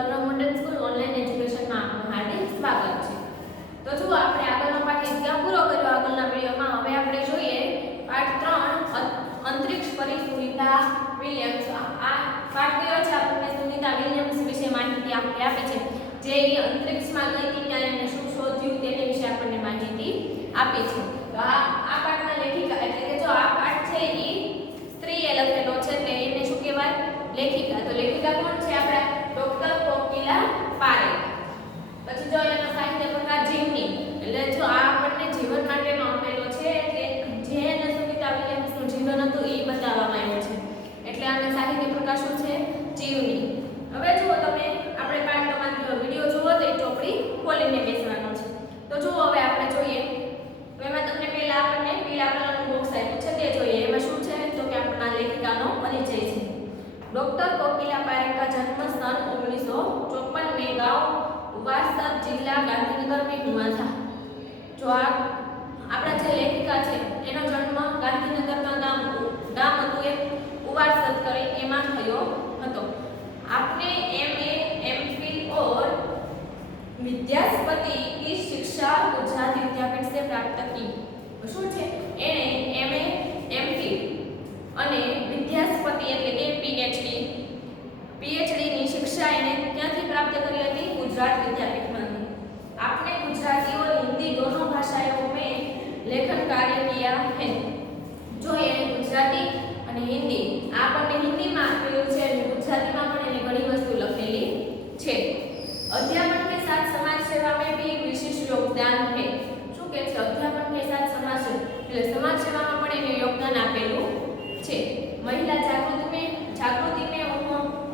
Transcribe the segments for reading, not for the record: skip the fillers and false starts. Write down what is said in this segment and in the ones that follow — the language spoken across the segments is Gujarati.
કલરવ મોડર્ન સ્કૂલ ઓનલાઈન એજ્યુકેશનમાં આપનું હાર્દિક સ્વાગત છે। તો જો આપણે આગળનો પાઠ ત્યાં પૂરો કર્યો આગળના વિડિયોમાં। હવે આપણે જોઈએ પાઠ 3 અંતરિક્ષ પરી સુનિતા વિલિયમ્સ। આ પાઠ કયો છે? આપણને સુનિતા વિલિયમ્સ વિશે માહિતી આપી છે, જે અંતરિક્ષમાં ગઈ હતી ત્યારે એને શું શોધ્યું તેની વિશે આપણને માહિતી આપી છે। તો આ પાઠના લેખિકા એટલે કે જો આ પાઠ છે એ સ્ત્રીએ લખેલો છે, એટલે એને શું કહેવાય? લેખિકા। તો લેખિકા કોણ છે? આપણે ડોક્ટર કોકિલા પારેખ। પછી જો એનો સાહિત્ય પ્રકાર જીવની, એટલે જો આ આપણને જીવન માટેનો આપેલો છે, એટલે જે અને સુનિતા વિલિયમ્સનું જીવન હતું એ બતાવવામાં આવ્યું છે, એટલે આનો સાહિત્ય પ્રકાર શું છે? જીવની। હવે જુઓ તમે, આપણે પાઠ તમારો વિડિયો જુઓ તો એ ચોપડી ખોલીને બેસવાનો છે। તો જુઓ હવે આપણે જોઈએ, તો એમાં તમને પહેલા આપણને પીળા કલરનું બોક્સ આપ્યું છે તે જોઈએ। એમાં શું છે? તો કે આપણા લેખિકાનો પરિચય છે। ડોક્ટર કોકિલા પારેખ का जन्म सन 1954 में गांव वारसद जिला गांधीनगर में हुआ था। जो આપણા જે લેખિકા છે એનો જન્મ ગાંધીનગરમાં ગામ હતું એ ઉવારસદ કરી એમાં થયો હતો। आपने एमए एमफिल और विद्यास्पति की शिक्षा गुजरात विद्यापीठ से प्राप्त की। શું છે? એને એમએ એમફિલ અને વિદ્યાસ્પતિ એટલે કે પીએચડી ની शिक्षा એને ક્યાંથી પ્રાપ્ત કરી હતી? गुजरात विद्यापीठમાંથી। आपने गुजराती और हिंदी दोनों भाषाओं में लेखन कार्य किया है। जो એને ગુજરાતી અને હિન્દી, આ બંને હિન્દીમાં આપેલું છે અને ગુજરાતીમાં પણ એને ઘણી વસ્તુ લખેલી છે। अध्यापन के साथ समाज सेवा में भी विशेष योगदान है। શું કે છે? अध्यापन के साथ समाज એટલે સમાજ સેવામાં પણ એને યોગદાન આપેલું છે। महिला जागृति में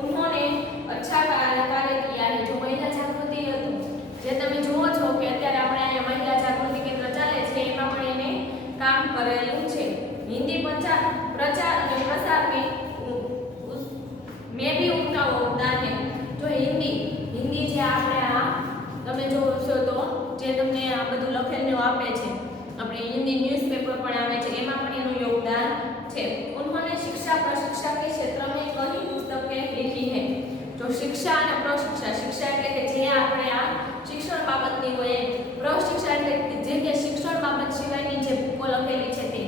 उन्होंने अच्छा कार्य किया है। जो महिला जागृति હતું, જે તમે જુઓ છો કે અત્યારે આપણે અહીંયા મહિલા જાગૃતિ કેન્દ્ર ચાલે છે, એમાં પણ એને કામ કરેલું છે। हिंदी प्रचार और प्रसार में भी उनका योगदान है। जो हिंदी જે આપણે આ તમે જોશો તો જે તમને આ બધું લખેલું આપે છે, આપણે हिंदी न्यूज़पेपर પણ આવે છે, એમાં પણ એનું યોગદાન છે। उन्होंने शिक्षा प्रशिक्षा के क्षेत्र में कई पुस्तकें लिखी है। जो शिक्षा અને પ્રશિક્ષા, शिक्षा એટલે કે જે આપણે આ શિક્ષણ બાબતની હોય, પ્રશિક્ષા એટલે જે કે શિક્ષણ બાબત સિવાયની જે બુકો લખેલી છે તે।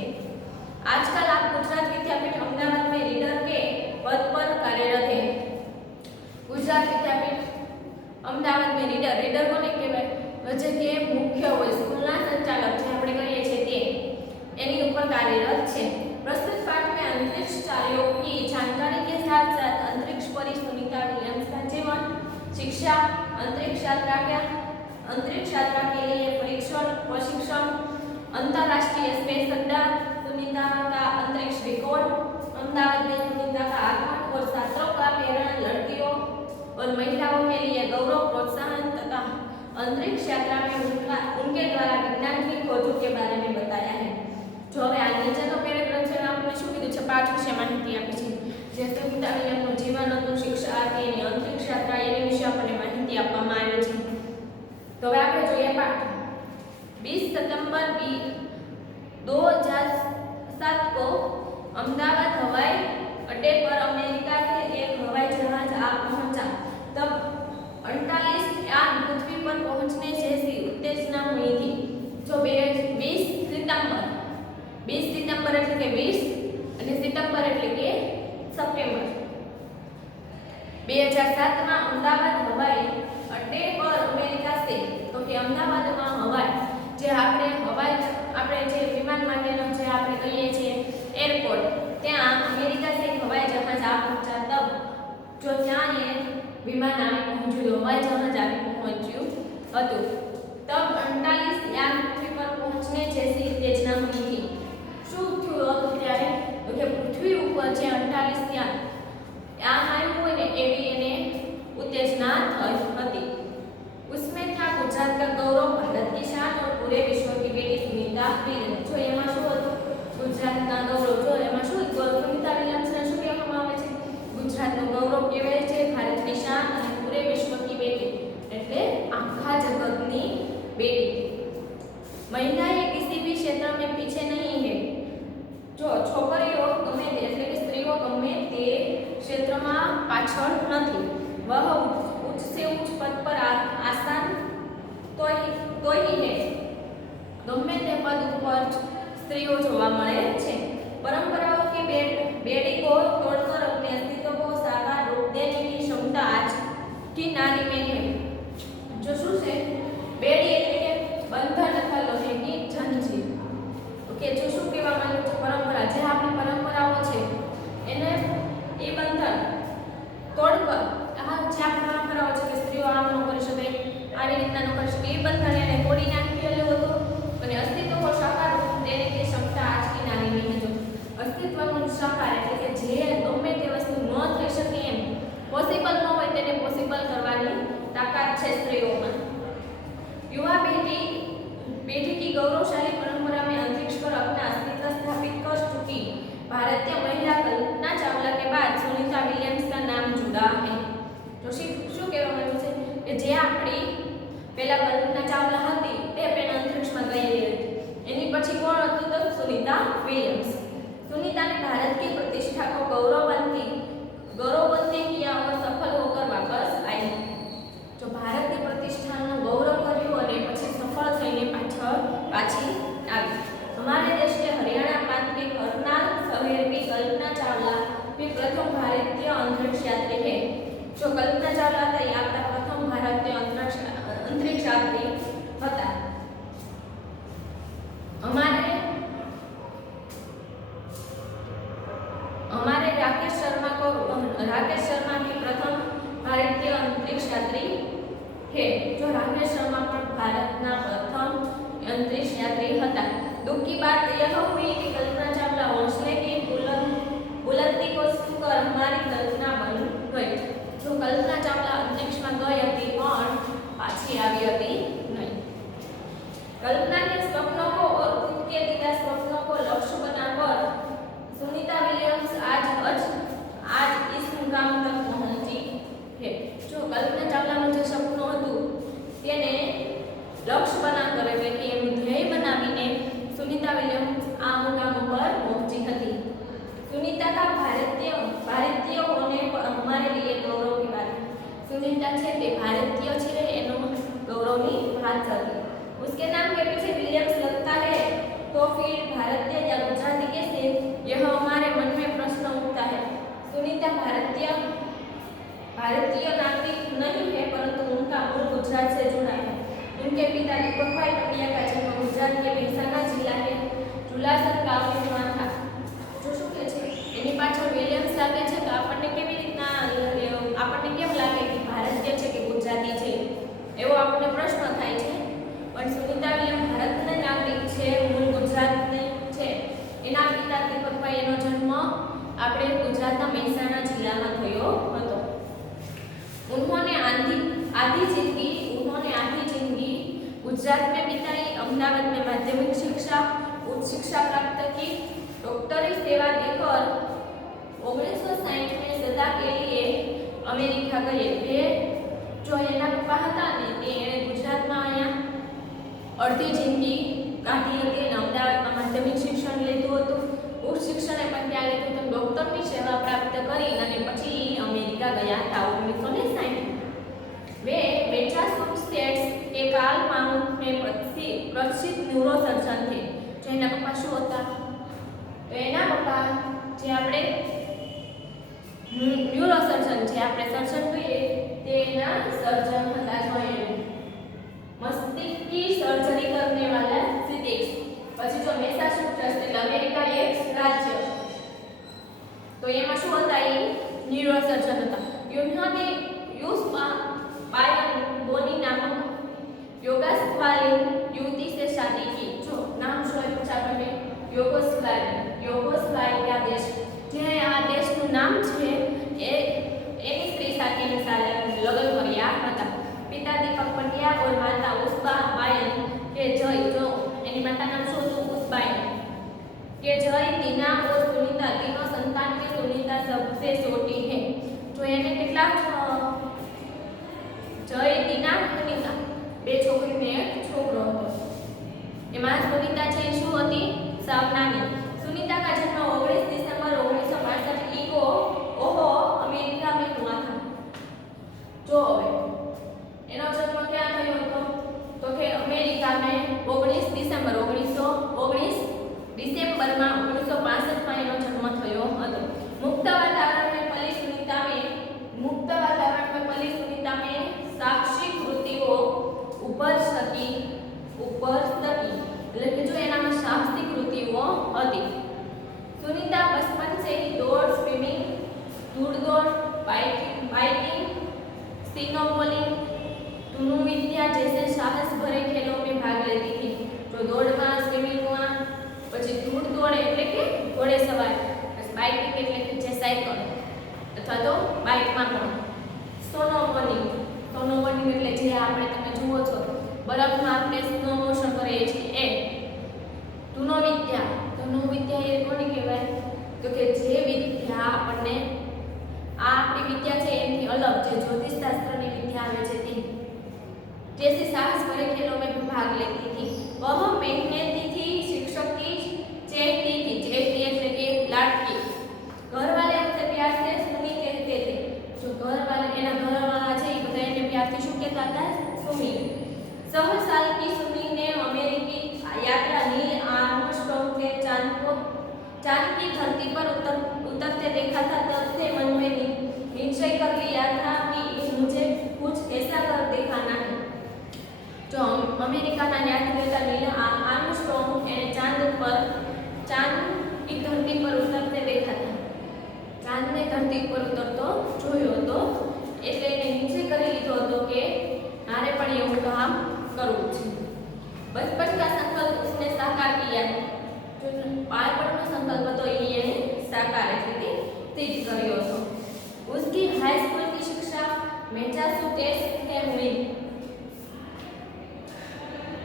आजकल आप गुजरात विद्यापीठ अहमदाबाद में रीडर के पद पर कार्यरत है। गुजरात विद्यापीठ अहमदाबाद में रीडर कोने कहेवाय? जे के मुख्य હોય, સ્કૂલના સંચાલક જે આપણે કહીએ છીએ તે, એની ઉપર કાર્યરત છે। प्रस्तुत पाठ में अंतरिक्ष कार्यों की जानकारी के साथ साथ अंतरिक्ष परी सुनीता विलियम्स का जीवन, शिक्षा, अंतरिक्ष यात्रा के लिए परीक्षण प्रशिक्षण, अंतरराष्ट्रीय स्पेस अड्डा, सुनीता का अंतरिक्ष रिकॉर्ड, अहमदाबाद में सुनीता का आगमन और छात्रों का प्रेरणा, लड़कियों और महिलाओं के लिए गौरव प्रोत्साहन तथा अंतरिक्ष यात्रा में उनके द्वारा विज्ञान की खोजों के बारे में बताया है। जो હવે આ નીચેનો પેરેગ્રાફ છે આપણે શું કીધું છે? પાઠ વિશે માહિતી આપી છે, જે સુનિતા વિલિયમ્સનું જીવન હતું, શિક્ષા હતી, એની અંતરિક્ષ યાત્રા, એની વિશે આપણને માહિતી આપવામાં આવી છે। તો હવે આપણે જોઈએ પાઠ। 20 सितंबर 2007 को अहमदाबाद हवाई अड्डे पर अमेरिका से एक हवाई जहाज आ पहुंचा। तब 48 यान पृथ्वी पर पहुंचने जैसी उत्तेजना हुई थी। जो 20 सितंबर એટલે કે 20 અને સિતંબર એટલે કે સપ્ટેમ્બર 2007 માં અમદાવાદ હવાઈ અડ્ડે પર અમેરિકા से, તો કે અમદાવાદમાં હવાઈ જે આપણે જે વિમાન માટેનો જે આપણે કહીએ છીએ એરપોર્ટ, ત્યાં અમેરિકા से हवाई जहाज आ पहुंचा। तब जो ત્યાં એ વિમાન આવી પહોંચ્યું, હવાઈ જહાજ આવી પહોંચ્યું હતું। तब 48 यान पृथ्वी पर पहुंचने जैसी उत्तेजना हुई थी। શું થયું હતું ત્યારે? તો કે પૃથ્વી ઉપર જે 48 यान આવ્યું હોય ને એવી એને उत्तेजना થઈ હતી। उसमें था गुजरात का गौरव, भारत की शान और पूरे विश्व की बेटी सुनीता विलियम्स। जो એમાં શું હતું? ગુજરાતના ગૌરવ। જો એમાં શું સુનિતા વિલિયમ્સને શું કહેવામાં આવે છે? ગુજરાતનું ગૌરવ કહેવાય છે, ભારતની શાન અને પૂરે વિશ્વની બેટી એટલે આખા જગતની બેટી। महिलाएं किसी भी क्षेत्र में पीछे नहीं है। जो છોકરીઓ ગમે તે એટલે કે સ્ત્રીઓ ગમે તે ક્ષેત્રમાં પાછળ નથી। वह उच्च उच्च पद पर आसान तो ही है गમે તે પદ ઉપર સ્ત્રીઓ જોવા મળે છે परंपराओं की बेड़ी को तोड़कर अपने अस्तित्व को साकार रूप देने की क्षमता आज की नारी में है जो શું છે બેડી એટલે કે બંધન અથવા લોહેની જંજીર ઓકે જો શું કહેવા માંગ્યું છે પરંપરા જે આપણી પરંપરાઓ છે એને એ બંધન તોડકર આ જે આપણી પરંપરાઓ છે કે સ્ત્રીઓ આમ ન કરી શકે આવી રીતના ન કરી શકે એ બંધન એને તોડી નાખેલું હતું અને અસ્તિત્વ को साकार रूप देने की क्षमता आज की नारी में है जो अस्तित्वનું સાકાર એટલે કે જે ગમે તે વસ્તુ ન થઈ શકે એમ પોસિબલ ન હોય તેને પોસિબલ કરવાની તાકાત છે સ્ત્રીઓમાં युवा पीढ़ी की गौरवशाली परंपरा में अंतरिक्ष पर अपना अस्तित्व स्थापित कर चुकी भारतीय महिला कल्पना चावला के बाद सुनीता विलियम्स का नाम जुड़ा है तो શું કહેવા માંગ્યું છે કે જે આપણી પહેલા કલ્પના ચાવલા હતી તે પેન અંતરિક્ષમાં ગયેલી હતી એની પછી કોણ હતું તો સુनीता विलियम्स सुनीता ने भारत की प्रतिष्ठा को गौरववंती किया और सफल होकर वापस आई जो भारत की प्रतिष्ठाનું गौरव કર્યું અને પછી સફળ થઈને પાછી આવી हमारे देश के हरियाणा प्रांत के करनाल शहर की कल्पना चावला भी प्रथम भारतीय अंतरिक्ष यात्री है जो कल्पना चावला था ये આપણા પ્રથમ ભારતીય अंतरिक्ष यात्री હતા हमारे राकेश शर्मा भी प्रथम भारतीय अंतरिक्ष यात्री है जो राकेश शर्मा पर भारतना प्रथम अंतरिक्ष यात्री હતા दुख की बात यह हुई कि कल्पना चावला हौसले की बुलंदी को छूकर हमारी कल्पना बन गई जो कल्पना चावला अंतरिक्ष में गई હતી પણ પાછી આવી હતી नहीं कल्पना के सपनों को और खुद के दिया सपनों को लक्ष्य बनाकर सुनीता विलियम्स आज इस मुकाम तक पहुंची है जो कल्पना चावलाનું જે સપનું હતું તેને લક્ષ્ય બનાकर એટલે કે એનું ધ્યેય બનાવીને સુनीता विलियम्स આ મુકામ પર પહોંચી હતી सुनीता का भारतीय होने पर हमारे लिए गौरव की बात सुनीता છે તે ભારતીય છે એનો ગૌરવની વાત હતી उसके नाम के पीछे विलियम्स लगता है तो फिर भारतीय या गुजराती कैसे यह हमारे मन में प्रश्न उठता है सुनीता भारतीय नागरिक नहीं है परंतु उनका मूल गुजरात से जुड़ा है उनके पिता दीपक भाई पंड्या का जन्म गुजरात के महेसाणा जिला के जुलासर गांव में हुआ था जो શું કહે છે એની પાછળ વિલિયમ્સ લાગે છે તો આપણને કેવી રીતના આપણને કેમ લાગે કે ભારતીય છે કે ગુજરાતી છે એવો આપણને પ્રશ્ન થાય છે પણ સુनीता વિલિયમ ભારતના નાગરિક છે મૂળ ગુજરાતને છે એના પિતા દીપકભાઈ એનો જન્મ આપણે ગુજરાતના મહેસાણા જિલ્લામાં થયો હતો उन्होंने आधी जिंदगी गुजरात में बिताई अहमदाबाद में माध्यमिक शिक्षा उच्च शिक्षा प्राप्त की डॉक्टरी सेवा देकर 1960 में सदा के लिए अमेरिका गए वे जो एना पप्पा હતા ને તે એણે ગુજરાતમાં અહીંયા અડધી જિંદગી કાઢી હતી અને અમદાવાદમાં માધ્યમિક शिक्षण લીધું હતું ઉચ્ચ શિક્ષણ પણ ત્યાં લીધું હતું ડોક્ટરની સેવા પ્રાપ્ત કરી અને પછી અમેરિકા ગયા હતા 1960 वे મેસાચુસેટ્સ के कार्ल माउथ में प्रसिद्ध न्यूरोसर्जन थे जो एना पप्पा શું હતા તો એના પપ્પા જે આપણે न्यूरोसर्जन જે આપણે સર્જન કહીએ તેના સર્જન હતા જો मस्तिष्क की सर्जरी करने वाला फिजिक्स પછી જો મેસાચુસેટ્સ એટલે અમેરિકા એક રાજ્ય તો એમાં શું હતા એ ન્यूरोसर्जन હતા उन्होंने बायन बोनी नामक योगोस्लावियन युवती से शादी की जो नाम जो है पूछा मैंने योगोस्लाविया देश जे आ देशનું નામ છે એ એની સ્ત્રી સાથે લગ્ન કર્યા હતા पिता दीपक पंड्या और माता उस्बा बायन के जय जो એની માતા નામ શું હતું ઉસ્બાયન के जय दीना और सुनीता तीनों संतान में सुनीता सबसे छोटी है जो એને કેટલા जय दीना सुनीता બે છોકરી ને એક છોકરો હતો એમાં સુनीता છે શું હતી સાવ નાની सुनीता का जन्म 19 दिसंबर 1962 को ओहो अमेरिका में हुआ था जो હવે स्नो बॉलिंग, धनु विद्या जैसे साहस भरे खेलों में भाग लेती थी। जो दौड़માં, સ્વિમિંગમાં, પછી ધૂળ દોડ એટલે કે ઘોડે સવાર, બાઇકિંગ એટલે કે જે સાયકલ અથવા તો બાઇકમાં પણ, સ્નોબોર્ડિંગ એટલે જે આપણે તમે જુઓ છો બરફમાં આપણે સ્નો મોશન કરીએ છીએ એ, ધનુ વિદ્યા એ કોને કહેવાય તો કે જે વિદ્યા આપણને આ આપણી વિદ્યા છે એનાથી અલગ જે જ્યોતિષ શાસ્ત્રની વિદ્યા આવે છે તે, जैसे साहस भरे खेलों में भाग लेती थी। वह मेहनती थी, शिक्षक की चेहती थी, चेहती એટલે કે લાડકી। घर वाले उसे प्यार से सुमी कहते थे। जो घर वाले એના ઘરવાળા છે એ બધા એને પ્યારથી શું કહેતા હતા? સુમી। 100 साल की सुमी ने अमेरिकी यात्रा नील आर्मस्ट्रांग के चांद की धरती पर उतरते देखा था। तब से मन में निश्चय कर लिया था कि मुझे कुछ ऐसा कर दिखाना है। जो अमेरिकाના યાત્રીઓ નીલ આર્મસ્ટ્રોંગ એને ચાંદ की धरती पर उतरते देखा था। ચાંદને ધરતી પર ઉતરતો જોયો હતો એટલે એને નિશ્ચય કરી લીધો હતો કે મારે પણ એવું કામ કરવું છે। बचपन का संकल्प उसने साकार किया। जो बालपणનો संकल्प હતો એ એને સાકાર એટલે કે સિદ્ધ કર્યો હતો। उसकी हाई स्कूल की शिक्षा मैसाचुसेट्स में हुई।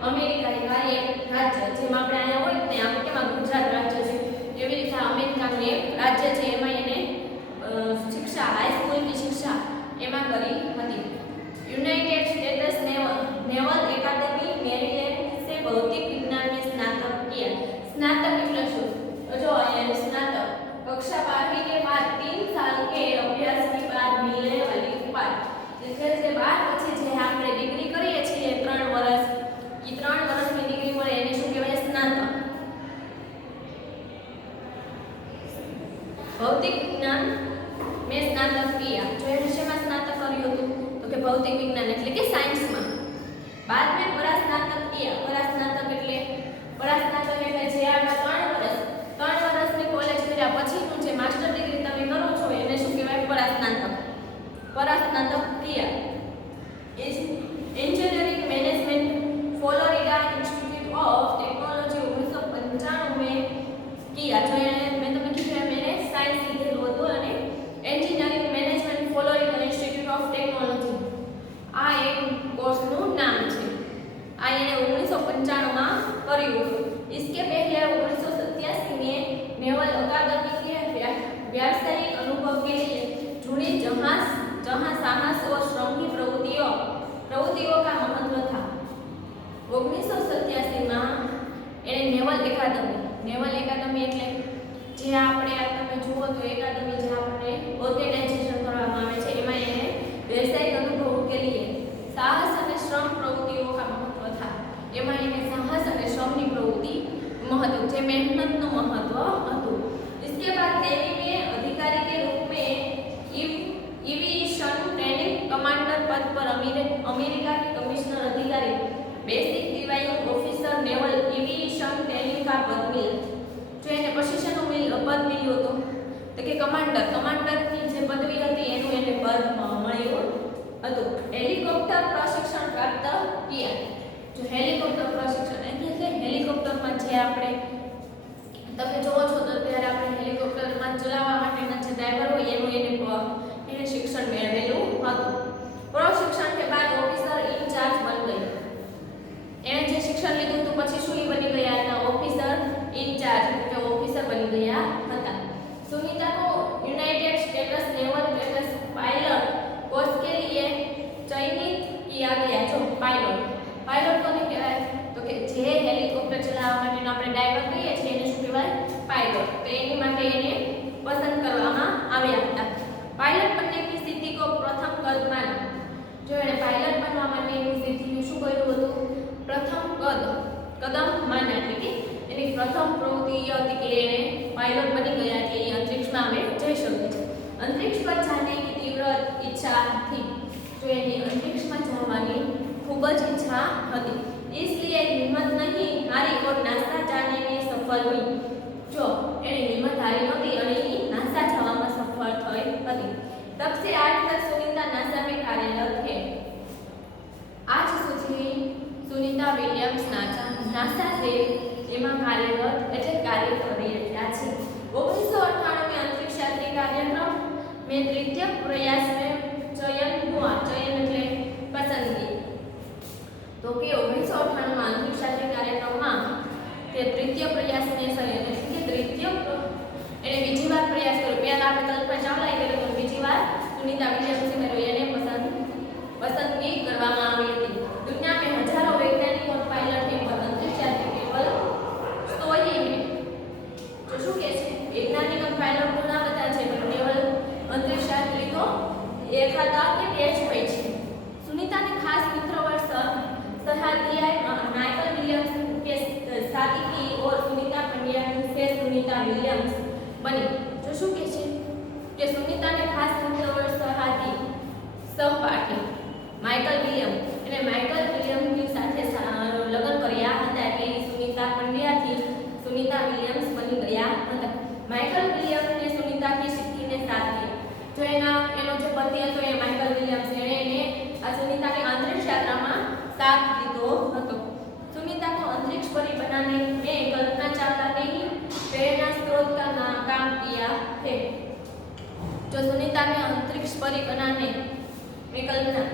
अमेरिका एक राज्य જેમાં આપણે અહીંયા હોય ને આપણે કેમાં ગુજરાત રાજ્ય છે એવી રીતે અમેરિકાનું એક રાજ્ય છે એમાં એને શિક્ષા હાઈ સ્કૂલની શિક્ષા એમાં કરી હતી। United States naval academy Maryland से भौतिक विज्ञान में स्नातक किया। स्नातक એટલે શું તો જો અહીંયા સ્નાતક कक्षा 12 के बाद 3 साल के अभ्यास के बाद मिलने वाली उपाधि જે 12 પછી જે આપણે ડિગ્રી કરીએ છીએ 3 વર્ષ ये 3 વર્ષની ડિગ્રી મળે એને શું કહેવાય? સ્નાતક। भौतिक विज्ञान में स्नातक किया। जो એ વિષયમાં સ્નાતક કર્યું હતું તો કે ભૌતિક વિજ્ઞાન એટલે કે સાયન્સમાં। बाद में परास्नातक किया। परास्नातक એટલે જે આપણે 3 વર્ષની કોલેજ કર્યા પછીનું જે માસ્ટર ડિગ્રી તમે કરો છો એને શું કહેવાય? परास्नातक किया। Engineering management Florida institute of technology 1995 में किया। जो मैं તમને કીધું मैंने साइंस લીધેલું હતું અને engineering management Florida institute of technology આ એક કોર્સનું નામ છે। આ એને 1995 માં કર્યું હતું। इसके पहले 1987 में नेवल अकादमी के व्यावसायिक अनुभव के लिए जुड़ी जहां साहस और श्रम की प्रवृत्तियों का महत्व था। 1987 માં એને नेवल एकेडमी એટલે જે આપણે આ તમે જુઓ તો એકેડમી જે આપણે ઓર્ગેનાઇઝેશન કરવામાં આવે છે એમાં એને વ્યવસાયિક અનુભવ કે लिए साहस અને શ્રમ પ્રવૃત્તિઓ का महत्व था। એમાં એને સાહસ અને શ્રમની પ્રવૃત્તિ महत्व જે મહેનતનું महत्व હતું। इसके बाद नेवी में अधिकारी के रूप में एविएशन ट्रेनिंग कमांडर पद पर अमेरिका के कमिश्नर अधिकारी basic divining officer naval aviation training का पद मिला। जो એને પોઝિશનનું પદ મળ્યું હતું તો કે કમાન્ડરની જે પદવી હતી એનું એને પદ મળ્યું હતું। હેલિકોપ્ટર પ્રશિક્ષણ પ્રાપ્ત किया। जो હેલિકોપ્ટર પ્રશિક્ષણ એટલે કે હેલિકોપ્ટરમાં જે આપણે તમે જોવો છો તો ત્યારે આપણે હેલિકોપ્ટરમાં ચલાવવા માટેના જે ડ્રાઈવર હોય એનું એને શિક્ષણ મેળવેલું હતું। પ્રશિક્ષણ के बाद ऑफिसर इंचार्ज बन गए। એણે જે શિક્ષણ લીધું હતું પછી શું બની ગયા હતા? ऑफिसर इंचार्ज के ऑफिसर बन गया था। सुनीता को United States naval crash pilot course के लिए चयनित किया गया। जो पायलट કોને કહેવાય તો કે જે હેલિકોપ્ટર ચલાવવા માટેનો આપણે ડ્રાઈવર કહીએ છીએ એને શું કહેવાય? પાયલટ। તો એની માટે એને પસંદ કરવામાં આવ્યા હતા। પાયલટ बनने की स्थिति को प्रथम कदम माना। जो એને પાયલટ બનવા માટેની સિદ્ધિને શું કર્યું હતું? પ્રથમ કદમ માના એટલે કે એની પ્રથમ પ્રવૃત્તિ એ હતી કે એને પાયલટ બની ગયા કે એ અંતરિક્ષમાં હવે જઈ શકે છે। अंतरिक्ष पर जाने की तीव्र इच्छा थी। जो એની અંતરિક્ષમાં જવાની ખૂબ જ ઈચ્છા હતી। इसलिए हिम्मत नहीं हारी और नासा जाने में सफल हुई। जो એણે હિંમત હારી નહોતી અને એ નાસા જવામાં સફળ થઈ હતી। तब से आज तक सुनीता नासा में कार्यरत है। વિલિયમ્સ નાસા છે એમાં કાર્યરત એટલે કાર્ય કરી રહ્યા છે 1998 में अंतरिक्ष यात्री कार्यक्रम में तृतीय प्रयास में चयन हुआ चयन એટલે પસંદગી તો કે 1998 માં અંતરિક્ષ યાત્રી કાર્યક્રમમાં તે તૃતીય પ્રયાસ ને ચયન એટલે કે તૃતીય એને બીજી વાર પ્રયાસ કર્યો પહેલા આપણે કલ્પના ચાવલાએ કર્યો તો બીજી વાર સુનિતા વિલિયમ્સે કર્યો એને પસંદગી કરવામાં આવી હતી दुनिया में हजारों वैज्ञानिक और पायलट ने अंतरिक्ष यात्री केवल 100 ही है तो શું કહે છે વૈજ્ઞાનિક અને પાયલટ ઘણા બધા છે પણ કેવલ અંતરિક્ષ યાત્રી તો એખાદા કે બે જ હોય છે સુનિતાને ખાસ મિत्रवर्ष सहायता माइकल विलियम्स के साथी की और सुनीता पंड्या से सुनीता विलियम्स बनी जो શું કહે છે કે સુનિતાને ખાસ મિत्रवर्ष સહપાઠી માઇકલ વિલિયમ અને માઇકલ વિલિયમની સાથે લગ્ન કર્યા હતા એટલે સુનિતા પંડ્યાથી સુનિતા વિલિયમ્સ બની ગયા હતા માઇકલ વિલિયમ ને સુનિતા की सिद्धि ने साथ दिया जो एनो जो पति હતો એ માઇકલ વિલિયમ્સ એને આ સુનિતાને अंतरिक्ष यात्रा में साथ दीदो હતો सुनीता को अंतरिक्ष परी बनाने में कल्पना चावला ने ही प्रेरणा स्रोत का काम किया है जो सुनीता ने अंतरिक्ष परी बनाने में कल्पना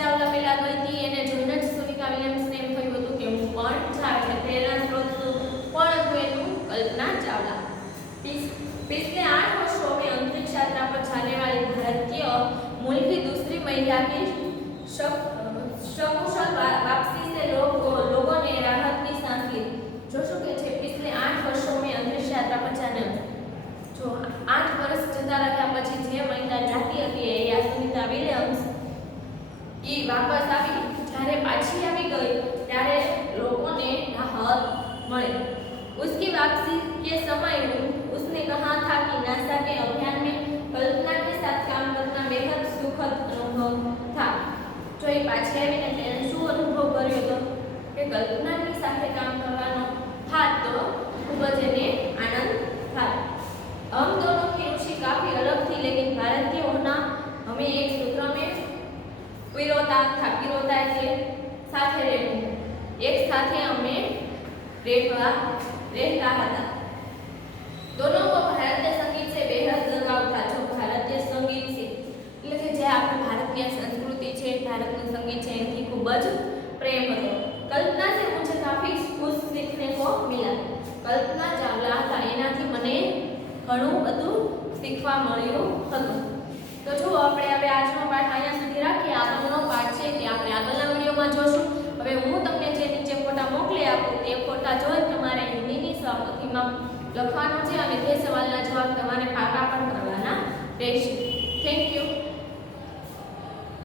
चावला પહેલા ગઈ હતી એને જોઈને જ સુનિતા વિલિયમ્સ ને એમ થયું હતું કે હું પણ જાવ એટલે પ્રેરણા સ્ત્રોત પણ હતું એનું कल्पना चावला पिछले 8 वर्षों में अंतरिक्ष यात्रा पर जाने वाली भारतीय मूल की दूसरी महिला की सकुशल वापसी से लोगों ने राहत की सांस ली जो શું કે છે पिछले 8 वर्षों में अंतरिक्ष यात्रा पर जाने जो 8 વર્ષ જતા રહ્યા પછી જે મહિલા જાતી હતી એ સુનિતા વિલિયમ્સ એ વાપસ આવી જ્યારે પાછી આવી ગઈ ત્યારે લોકોને રાહત મળી उसकी वापसी के समय उसने कहा था कि नासा के अभियान में कल्पना के साथ काम करना बेहद सुखद अनुभव था जो ये पाछी आવીને તેને શું અનુભવ કર્યો હતો કે કલ્પનાની સાથે કામ કરવાનો था तो ખૂબ જ એને આનંદ था हम दोनों की रुचि काफी अलग थी लेकिन भारतीय होना हमें एक सूत्र में पिरोता એટલે સાથે રહેવું એક સાથે અમે रहता था दोनों को भारतीय संगीत से बेहद लगाव था जो भारतीय संगीत से એટલે કે જે આપણી ભારતીય સંસ્કૃતિ છે ભારતનું સંગીત છે એથી ખૂબ જ પ્રેમ હતો કલ્પના से मुझे काफी कुछ सीखने को मिला કલ્પના ચાવલા હતા એનાથી મને ઘણું બધું શીખવા મળ્યું હતું તો જો આપણે હવે આજનો પાઠ અહીંયા સુધી રાખીએ આગળનો પાઠ છે કે આપણે આગળના વિડિયોમાં જોશું હવે હું તમને જે નીચે ફોટા મોકલી આપું તે ફોટા જોઈ તમારે હિન્દીની સહપથીમાં લખવાનું છે અને તે સવાલના જવાબ તમારે પાકા પણ કરવાના રહેશે થેન્ક યુ